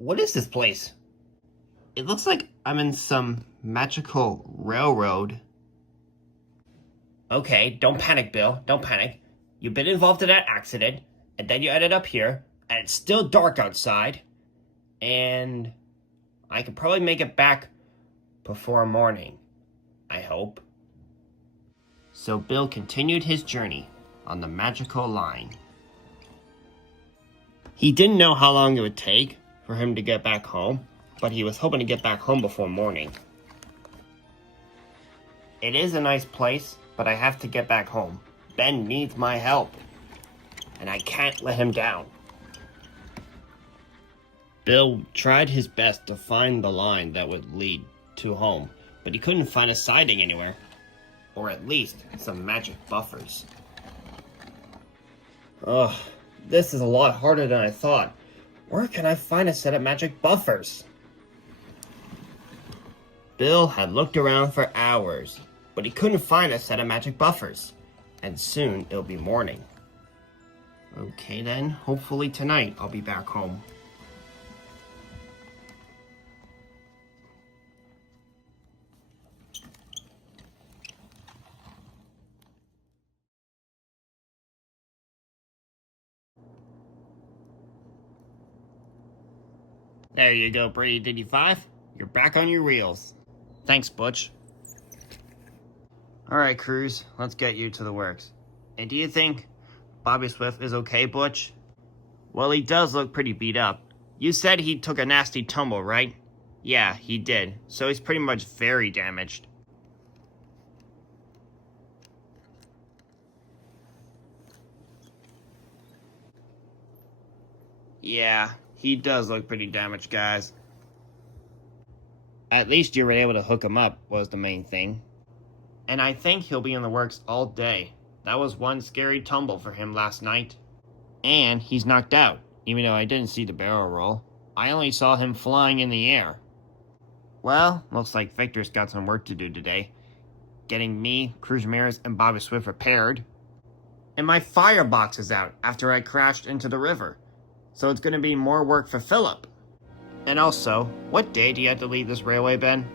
What is this place? It looks like I'm in some magical railroad. Okay, don't panic, Bill. Don't panic. You've been involved in that accident, and then you ended up here, and it's still dark outside, and I could probably make it back before morning, I hope. So Bill continued his journey on the magical line. He didn't know how long it would take for him to get back home, but he was hoping to get back home before morning. It is a nice place, but I have to get back home. Ben needs my help, and I can't let him down. Bill tried his best to find the line that would lead to home, but he couldn't find a siding anywhere. Or at least some magic buffers. Ugh, this is a lot harder than I thought. Where can I find a set of magic buffers? Bill had looked around for hours, but he couldn't find a set of magic buffers. And soon it'll be morning. Okay then, hopefully tonight I'll be back home. There you go, Brady 55. You're back on your reels. Thanks, Butch. Alright, Cruz, let's get you to the works. And do you think Bobby Swift is okay, Butch? Well, he does look pretty beat up. You said he took a nasty tumble, right? Yeah, he did. So he's pretty much very damaged. Yeah, he does look pretty damaged, guys. At least you were able to hook him up, was the main thing. And I think he'll be in the works all day. That was one scary tumble for him last night. And he's knocked out, even though I didn't see the barrel roll. I only saw him flying in the air. Well, looks like Victor's got some work to do today. Getting me, Cruz Ramirez, and Bobby Swift repaired. And my firebox is out after I crashed into the river. So it's going to be more work for Philip. And also, what day do you have to leave this railway, Ben?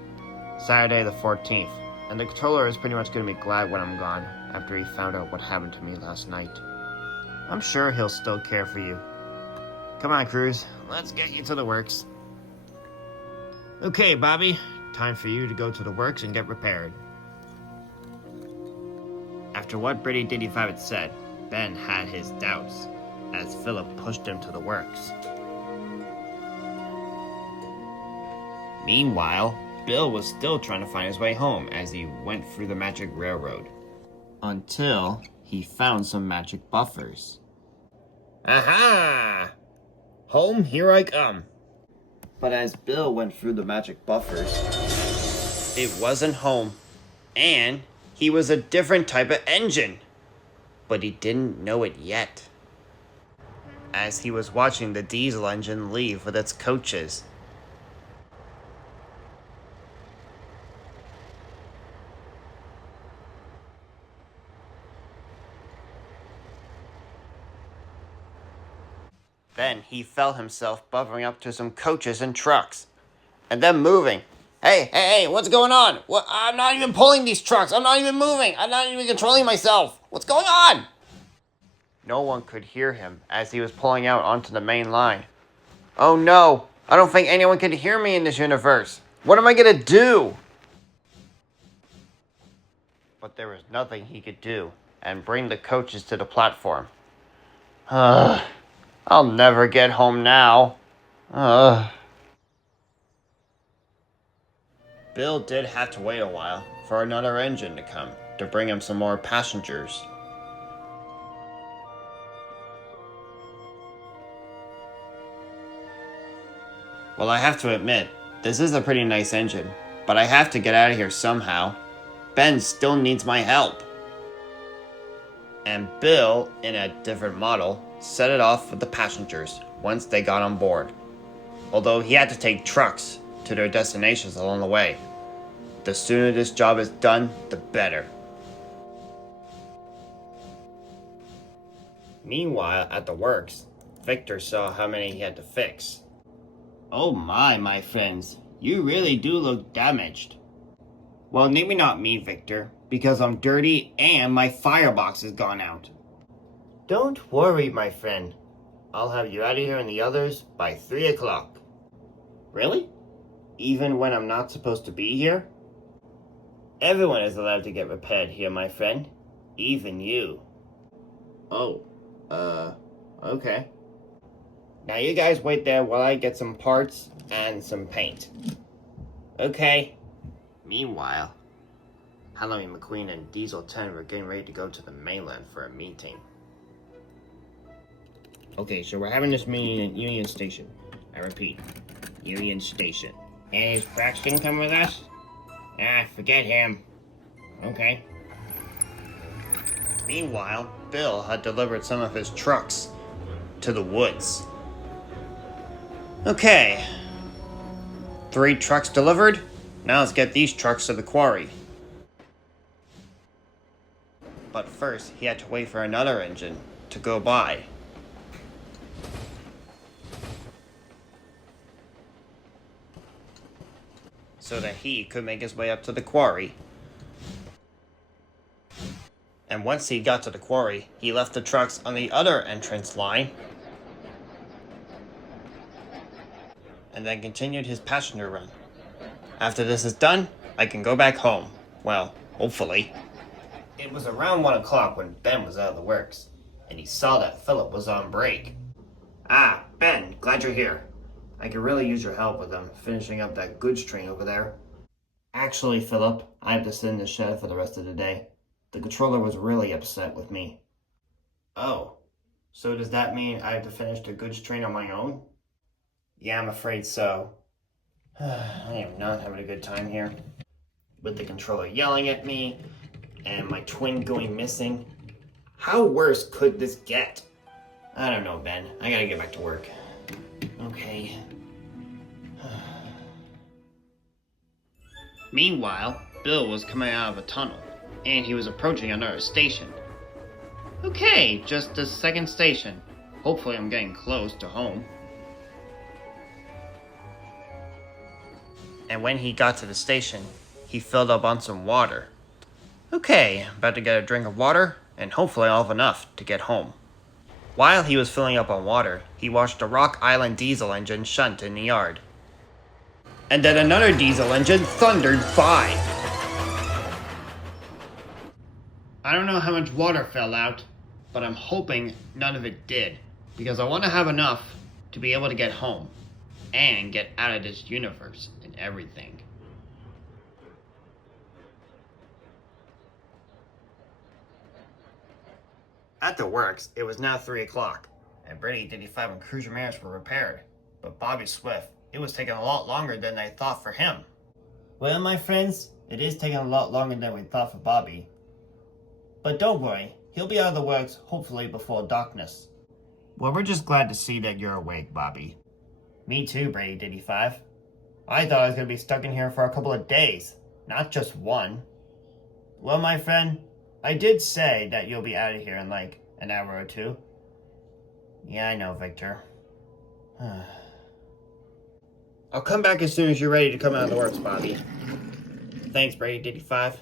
Saturday the 14th. And the controller is pretty much going to be glad when I'm gone, after he found out what happened to me last night. I'm sure he'll still care for you. Come on, Cruz. Let's get you to the works. Okay, Bobby. Time for you to go to the works and get repaired. After what Brady 55 had said, Ben had his doubts, as Philip pushed him to the works. Meanwhile, Bill was still trying to find his way home as he went through the magic railroad. Until he found some magic buffers. Aha! Home, here I come. But as Bill went through the magic buffers, it wasn't home. And he was a different type of engine. But he didn't know it yet. As he was watching the diesel engine leave with its coaches. Then he felt himself buffering up to some coaches and trucks. And then moving. Hey, what's going on? What? I'm not even pulling these trucks. I'm not even moving. I'm not even controlling myself. What's going on? No one could hear him as he was pulling out onto the main line. Oh no, I don't think anyone can hear me in this universe. What am I gonna do? But there was nothing he could do and bring the coaches to the platform. I'll never get home now. Bill did have to wait a while for another engine to come to bring him some more passengers. Well, I have to admit, this is a pretty nice engine, but I have to get out of here somehow. Ben still needs my help. And Bill, in a different model, set it off with the passengers once they got on board. Although he had to take trucks to their destinations along the way. The sooner this job is done, the better. Meanwhile, at the works, Victor saw how many he had to fix. Oh my friends, you really do look damaged. Well, maybe not me, Victor, because I'm dirty and my firebox has gone out. Don't worry, my friend. I'll have you out of here and the others by 3 o'clock. Really? Even when I'm not supposed to be here? Everyone is allowed to get repaired here, my friend. Even you. Oh, okay. Now you guys wait there while I get some parts and some paint. Okay. Meanwhile, Halloween McQueen and Diesel 10 were getting ready to go to the mainland for a meeting. Okay, so we're having this meeting at Union Station. I repeat, Union Station. And is Braxton come with us? Ah, forget him. Okay. Meanwhile, Bill had delivered some of his trucks to the woods. Okay. 3 trucks delivered. Now let's get these trucks to the quarry. But first, he had to wait for another engine to go by. So that he could make his way up to the quarry. And once he got to the quarry, he left the trucks on the other entrance line and then continued his passenger run. After this is done, I can go back home. Well, hopefully. It was around 1 o'clock when Ben was out of the works, and he saw that Philip was on break. Ah, Ben, glad you're here. I could really use your help with them finishing up that goods train over there. Actually, Philip, I have to sit in the shed for the rest of the day. The controller was really upset with me. Oh, so does that mean I have to finish the goods train on my own? Yeah, I'm afraid so. I am not having a good time here. With the controller yelling at me, and my twin going missing. How worse could this get? I don't know, Ben. I gotta get back to work. Okay. Meanwhile, Bill was coming out of a tunnel, and he was approaching another station. Okay, just the second station. Hopefully I'm getting close to home. And when he got to the station, he filled up on some water. Okay, about to get a drink of water, and hopefully I'll have enough to get home. While he was filling up on water, he watched a Rock Island diesel engine shunt in the yard. And then another diesel engine thundered by. I don't know how much water fell out, but I'm hoping none of it did, because I want to have enough to be able to get home and get out of this universe and everything. At the works, it was now 3 o'clock, and Brady, 55, and Cruz Ramirez were repaired. But Bobby Swift, it was taking a lot longer than I thought for him. Well, my friends, it is taking a lot longer than we thought for Bobby. But don't worry, he'll be out of the works hopefully before darkness. Well, we're just glad to see that you're awake, Bobby. Me too, Brady, 85. I thought I was going to be stuck in here for a couple of days, not just one. Well, my friend, I did say that you'll be out of here in like an hour or two. Yeah, I know, Victor. I'll come back as soon as you're ready to come out of the works, Bobby. Thanks, Brady, 85.